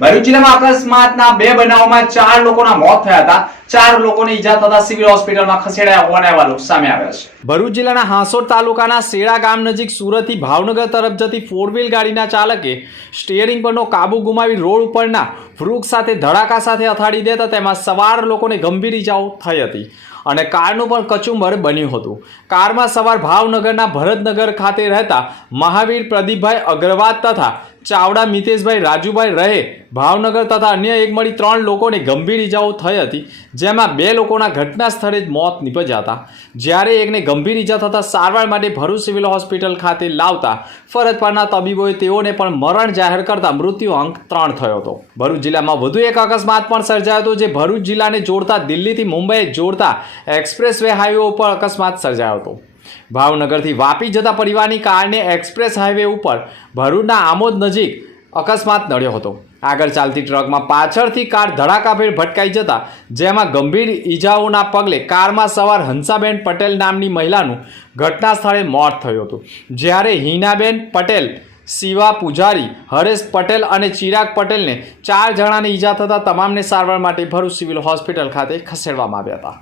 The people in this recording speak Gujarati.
ભરૂચ જિલ્લામાં અકસ્માતના બે બનાવમાં ચાર લોકોના મોત થયા હતા. ચાર લોકોને ઈજા થતા સિવિલ હોસ્પિટલમાં ખસેડાયા હોવાના અહેવાલો સામે આવ્યા છે. ભરૂચ જિલ્લાના હાંસોડ તાલુકાના સેડા ગામ નજીક સુરતથી ભાવનગર તરફ જતી ફોર વ્હીલ ગાડીના ચાલકે સ્ટીયરિંગ પરનો કાબુ ગુમાવી રોડ ઉપરના વૃક્ષ સાથે ધડાકા સાથે અથાડી દેતા તેમાં સવાર લોકોને ગંભીર ઈજાઓ થઈ હતી અને કારનું પણ કચુંબર બન્યું હતું. કારમાં સવાર ભાવનગરના ભરતનગર ખાતે રહેતા મહાવીર પ્રદીપભાઈ અગ્રવાલ તથા ચાવડા, મિતેશભાઈ, રાજુભાઈ રહે. ભાવનગર તથા અન્ય એક મળી ત્રણ લોકોને ગંભીર ઈજાઓ થઈ હતી, જેમાં બે લોકોના ઘટના સ્થળે જ મોત નીપજ્યા જ્યારે એકને ગંભીર ઈજા થતાં સારવાર માટે ભરૂચ સિવિલ હોસ્પિટલ ખાતે લાવતા ફરજ પરના તબીબોએ તેઓને પણ મરણ જાહેર કરતા મૃત્યુ અંક ત્રણ થયો હતો. ભરૂચ જિલ્લામાં વધુ એક અકસ્માત પણ સર્જાયો હતો, જે ભરૂચ જિલ્લાને જોડતા દિલ્હીથી મુંબઈ જોડતા એક્સપ્રેસ વે હાઈવે ઉપર અકસ્માત સર્જાયો હતો. ભાવનગરથી વાપી જતા પરિવારની કારને એક્સપ્રેસ હાઈવે ઉપર ભરૂચના આમોદ નજીક અકસ્માત નડ્યો હતો. આગળ ચાલતી ટ્રકમાં પાછળથી કાર ધડાકાભેર ભટકાઈ જતા, જેમાં ગંભીર ઈજાઓના પગલે કારમાં સવાર હંસાબેન પટેલ નામની મહિલાનું ઘટના સ્થળે મોત થયું હતું. જ્યારે હિનાબેન પટેલ, શિવા પૂજારી, હરેશ પટેલ અને ચિરાગ પટેલને ચાર જણાને ઈજા થતાં તમામને સારવાર માટે ભરૂચ સિવિલ હોસ્પિટલ ખાતે ખસેડવામાં આવ્યા હતા.